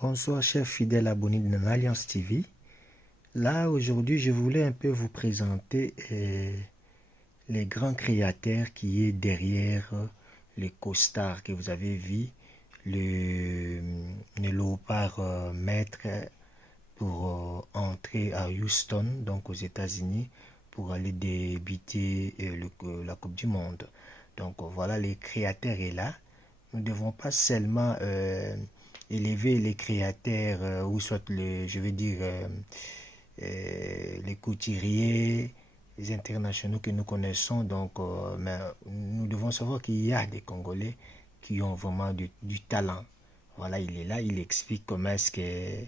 Bonsoir chers fidèles abonnés de l'Alliance TV. Là aujourd'hui je voulais un peu vous présenter les grands créateurs qui est derrière le costard que vous avez vu, le, le léopard maître pour entrer à Houston, donc aux États-Unis, pour aller débuter la Coupe du Monde. Donc voilà, les créateurs est là. Nous ne devons pas seulement élever les créateurs ou soit je veux dire les couturiers, les internationaux que nous connaissons. Donc, mais nous devons savoir qu'il y a des Congolais qui ont vraiment du talent. Voilà, il est là, il explique comment est-ce que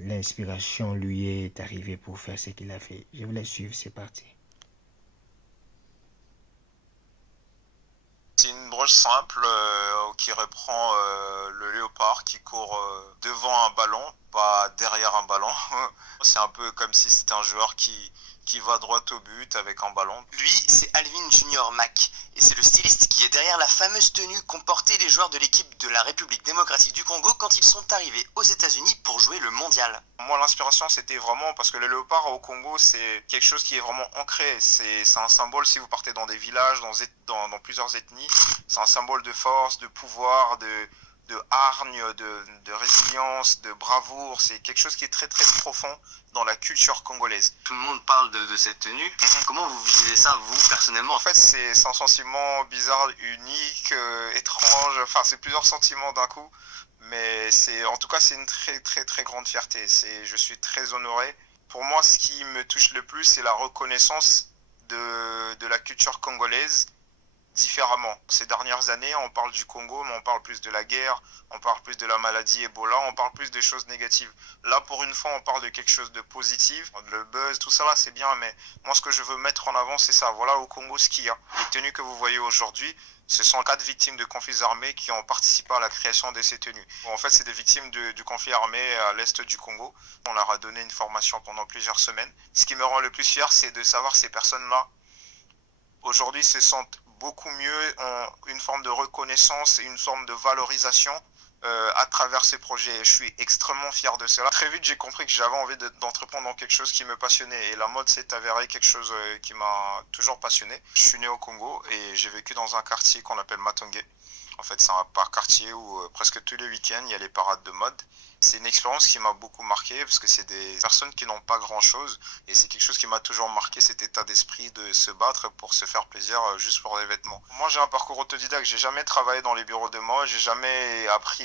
l'inspiration lui est arrivée pour faire ce qu'il a fait. Je vous laisse suivre, c'est parti. C'est une broche simple qui reprend le léopard qui court devant un ballon, pas derrière un ballon. C'est un peu comme si c'était un joueur qui va droit au but avec un ballon. Lui, c'est Alvin Junior Mack, et c'est le styliste qui est derrière la fameuse tenue qu'ont portée les joueurs de l'équipe de la République démocratique du Congo quand ils sont arrivés aux États-Unis pour jouer le mondial. Moi, l'inspiration, c'était vraiment parce que le léopard au Congo, c'est quelque chose qui est vraiment ancré. C'est un symbole si vous partez dans des villages, dans plusieurs ethnies. C'est un symbole de force, de pouvoir, de hargne, de résilience, de bravoure. C'est quelque chose qui est très très profond dans la culture congolaise. Tout le monde parle de cette tenue. Comment vous vivez ça, vous, personnellement? En fait, c'est un sentiment bizarre, unique, étrange. Enfin, c'est plusieurs sentiments d'un coup. Mais en tout cas, c'est une très très très grande fierté. Je suis très honoré. Pour moi, ce qui me touche le plus, c'est la reconnaissance de la culture congolaise différemment. Ces dernières années, on parle du Congo, mais on parle plus de la guerre, on parle plus de la maladie Ebola, on parle plus des choses négatives. Là, pour une fois, on parle de quelque chose de positif. Le buzz, tout ça là, c'est bien, mais moi, ce que je veux mettre en avant, c'est ça. Voilà au Congo ce qu'il y a. Les tenues que vous voyez aujourd'hui, ce sont 4 victimes de conflits armés qui ont participé à la création de ces tenues. En fait, c'est des victimes du conflit armé à l'est du Congo. On leur a donné une formation pendant plusieurs semaines. Ce qui me rend le plus fier, c'est de savoir ces personnes-là aujourd'hui se sentent beaucoup mieux, ont une forme de reconnaissance et une forme de valorisation à travers ces projets. Je suis extrêmement fier de cela. Très vite, j'ai compris que j'avais envie d'entreprendre dans quelque chose qui me passionnait. Et la mode s'est avérée quelque chose qui m'a toujours passionné. Je suis né au Congo et j'ai vécu dans un quartier qu'on appelle Matongé. En fait, c'est un quartier où presque tous les week-ends, il y a les parades de mode. C'est une expérience qui m'a beaucoup marqué parce que c'est des personnes qui n'ont pas grand-chose et c'est quelque chose qui m'a toujours marqué, cet état d'esprit de se battre pour se faire plaisir juste pour les vêtements. Moi, j'ai un parcours autodidacte, j'ai jamais travaillé dans les bureaux de mode, j'ai jamais appris